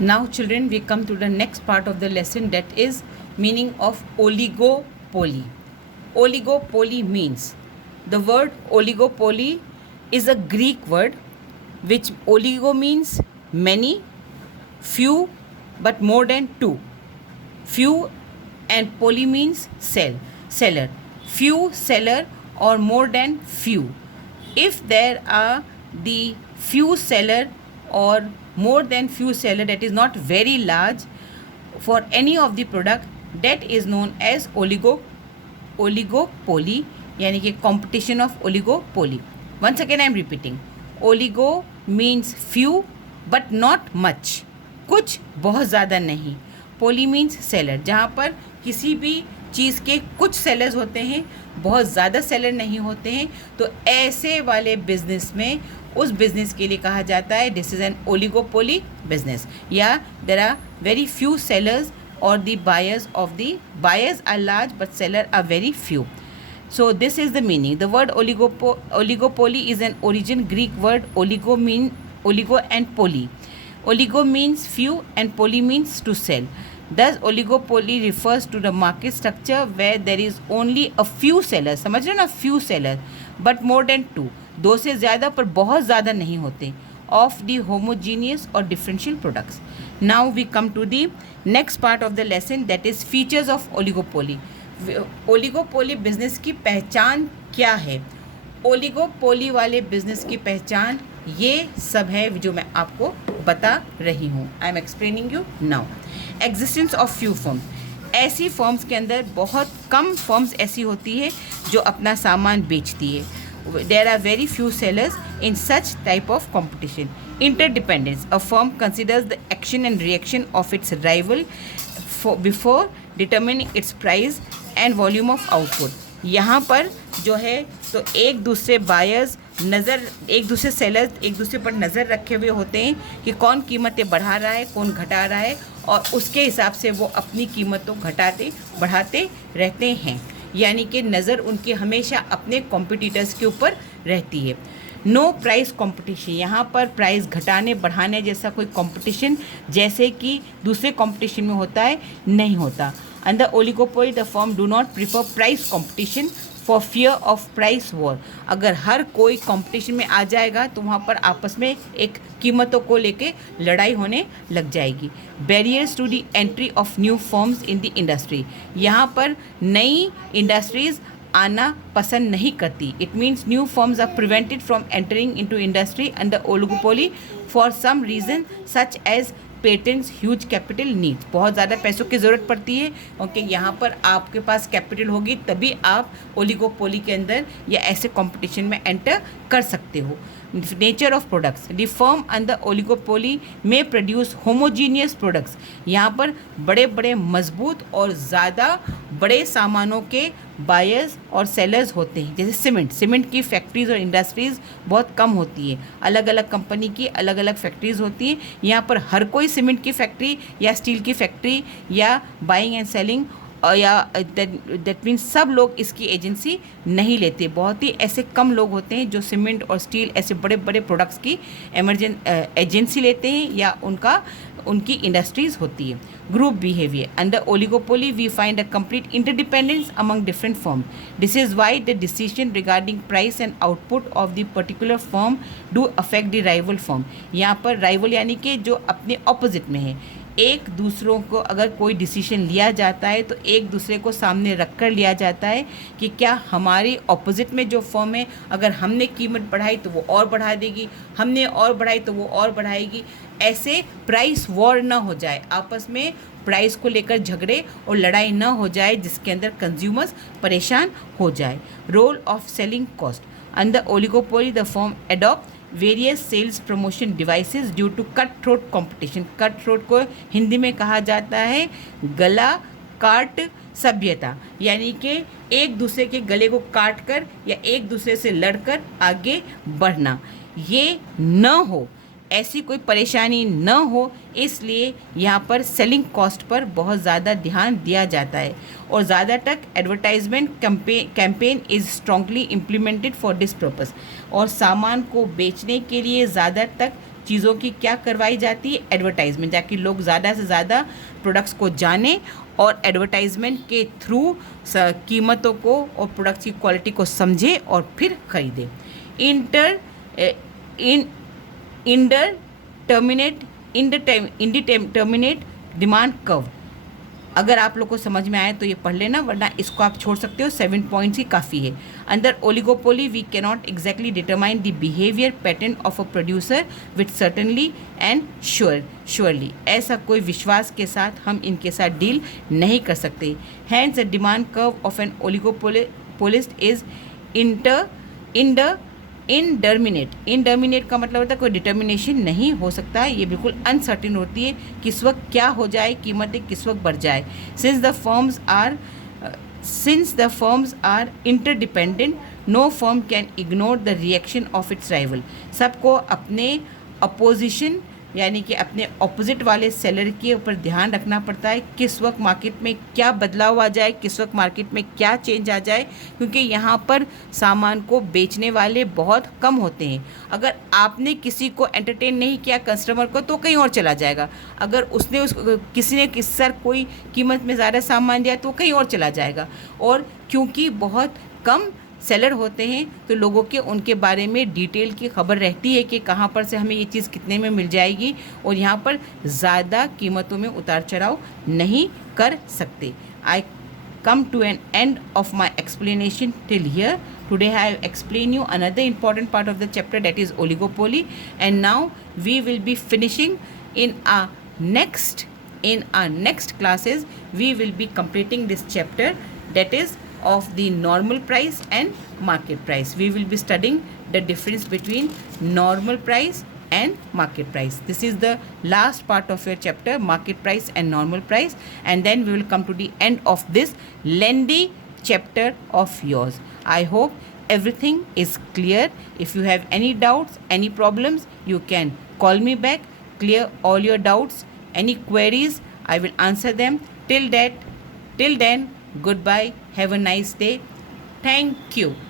Now children, we come to the next part of the lesson, that is meaning of oligopoly. Oligopoly means, the word oligopoly is a Greek word which oligo means many, few but more than two. Few and poly means seller. Few seller or more than few. If there are the few seller or more than few seller, that is not very large for any of the product, that is known as oligopoly, यानी कि competition of oligopoly. Once again I am repeating, oligo means few but not much, कुछ बहुत ज़्यादा नहीं. पोली means seller, जहाँ पर किसी भी चीज़ के कुछ सेलर्स होते हैं, बहुत ज़्यादा सेलर नहीं होते हैं, तो ऐसे वाले बिजनेस में उस बिज़नेस के लिए कहा जाता है this is an oligopoly business, या there are very few sellers और the buyers are large but seller are very few. So this is the meaning. The word oligopoly is an origin Greek word. Oligo and poly. Oligo means few and poly means to sell. Thus oligopoly refers to the market structure where there is only a few sellers. समझ रहे हो ना, few sellers but more than two. दो से ज़्यादा पर बहुत ज़्यादा नहीं होते. Of the homogeneous or differential products. Now we come to the next part of the lesson, that is features of oligopoly. Oligopoly business की पहचान क्या है? ओलिगोपोली वाले बिजनेस की पहचान ये सब है जो मैं आपको बता रही हूँ. I am explaining you now. Existence of few firms. ऐसी फर्म्स के अंदर बहुत कम फर्म्स ऐसी होती है जो अपना सामान बेचती है. There are very few sellers in such type of competition. Interdependence. A firm considers the action and reaction of its rival before determining its price and volume of output. यहाँ पर जो है तो एक दूसरे बायर्स एक दूसरे सेलर्स एक दूसरे पर नज़र रखे हुए होते हैं कि कौन कीमतें बढ़ा रहा है, कौन घटा रहा है, और उसके हिसाब से वो अपनी कीमतों घटाते बढ़ाते रहते हैं. यानी कि नज़र उनकी हमेशा अपने कॉम्पिटिटर्स के ऊपर रहती है. No price competition. यहाँ पर प्राइस घटाने बढ़ाने जैसा कोई कंपटीशन जैसे कि दूसरे कंपटीशन में होता है नहीं होता. Under oligopoly, the firm do not prefer price competition for fear of price war. अगर हर कोई कंपटीशन में आ जाएगा तो वहाँ पर आपस में एक कीमतों को लेके लड़ाई होने लग जाएगी. Barriers to the entry of new firms in the industry. यहाँ पर नई इंडस्ट्रीज़ आना पसंद नहीं करती. It means new firms are prevented from entering into industry under oligopoly for some reason such as patents. Huge capital needs. बहुत ज़्यादा पैसों की ज़रूरत पड़ती है क्योंकि यहाँ पर आपके पास कैपिटल होगी तभी आप ओलिगोपोली के अंदर या ऐसे कंपटीशन में एंटर कर सकते हो. Nature of products. The firm under oligopoly में प्रोड्यूस होमोजीनियस प्रोडक्ट्स. यहाँ पर बड़े बड़े मजबूत और ज़्यादा बड़े सामानों के बायर्स और सेलर्स होते हैं. जैसे सीमेंट की फैक्ट्रीज़ और इंडस्ट्रीज़ बहुत कम होती है. अलग अलग कंपनी की अलग अलग फैक्ट्रीज़ होती हैं. यहाँ पर हर कोई सीमेंट की फैक्ट्री या स्टील की फैक्ट्री या बाइंग एंड सेलिंग या दैट मीन्स सब लोग इसकी एजेंसी नहीं लेते. बहुत ही ऐसे कम लोग होते हैं जो सीमेंट और स्टील ऐसे बड़े बड़े प्रोडक्ट्स की एजेंसी लेते हैं या उनकी इंडस्ट्रीज़ होती है. Group behaviour. Under oligopoly we find a complete interdependence among different firm. This is why the decision regarding price and output of the particular firm do affect the rival firm. यहाँ पर rival यानी कि जो अपने opposite में है. एक दूसरों को अगर कोई डिसीजन लिया जाता है तो एक दूसरे को सामने रख कर लिया जाता है कि क्या हमारी ऑपोजिट में जो फर्म है अगर हमने कीमत बढ़ाई तो वो और बढ़ा देगी, हमने और बढ़ाई तो वो और बढ़ाएगी. ऐसे प्राइस वॉर ना हो जाए, आपस में प्राइस को लेकर झगड़े और लड़ाई ना हो जाए जिसके अंदर कंज्यूमर्स परेशान हो जाए. Role of selling cost. Under oligopoly the firm adopt various sales promotion devices due to cut throat competition. Cut throat को हिंदी में कहा जाता है गला काट सभ्यता. यानी कि एक दूसरे के गले को काट कर या एक दूसरे से लड़कर आगे बढ़ना, ये न हो, ऐसी कोई परेशानी न हो, इसलिए यहाँ पर सेलिंग कॉस्ट पर बहुत ज़्यादा ध्यान दिया जाता है. और ज़्यादातर advertisement campaign is strongly implemented for this purpose. और सामान को बेचने के लिए ज़्यादातर चीज़ों की क्या करवाई जाती है, एडवर्टाइजमेंट, ताकि लोग ज़्यादा से ज़्यादा प्रोडक्ट्स को जानें और एडवर्टाइजमेंट के थ्रू कीमतों को और प्रोडक्ट्स की क्वालिटी को समझें और फिर ख़रीदें। इंडिटर्मिनेट डिमांड कर्व, अगर आप लोग को समझ में आए तो ये पढ़ लेना, वरना इसको आप छोड़ सकते हो, 7 पॉइंट्स ही काफ़ी है। Under oligopoly we cannot exactly determine the behaviour pattern of a producer with certainly and surely, ऐसा कोई विश्वास के साथ हम इनके साथ डील नहीं कर सकते। Hence the demand curve of an oligopolist is indeterminate का मतलब होता है कोई डिटर्मिनेशन नहीं हो सकता, ये बिल्कुल अनसर्टेन होती है, किस वक्त क्या हो जाए, कीमतें किस वक्त बढ़ जाए। Since the firms are interdependent, no firm can ignore the reaction of its rival, सबको अपने अपोजिशन यानी कि अपने ऑपोजिट वाले सेलर के ऊपर ध्यान रखना पड़ता है, किस वक्त मार्केट में क्या बदलाव आ जाए, किस वक्त मार्केट में क्या चेंज आ जाए, क्योंकि यहाँ पर सामान को बेचने वाले बहुत कम होते हैं। अगर आपने किसी को एंटरटेन नहीं किया कस्टमर को तो कहीं और चला जाएगा, अगर किसी ने किस सर कोई कीमत में ज़्यादा सामान दिया तो कहीं और चला जाएगा, और क्योंकि बहुत कम सेलर होते हैं तो लोगों के उनके बारे में डिटेल की खबर रहती है कि कहाँ पर से हमें ये चीज़ कितने में मिल जाएगी, और यहाँ पर ज़्यादा कीमतों में उतार चढ़ाव नहीं कर सकते। आई come to an end of my explanation till here. Today I have explained you another important part of the chapter, that is oligopoly, and now we will be finishing in our next classes. We will be completing this chapter, that is of the normal price and market price. We will be studying the difference between normal price and market price. This is the last part of your chapter, market price and normal price, and then we will come to the end of this lengthy chapter of yours. I hope everything is clear. If you have any doubts, any problems, you can call me back, clear all your doubts, any queries, I will answer them. Till then, goodbye, have a nice day. Thank you.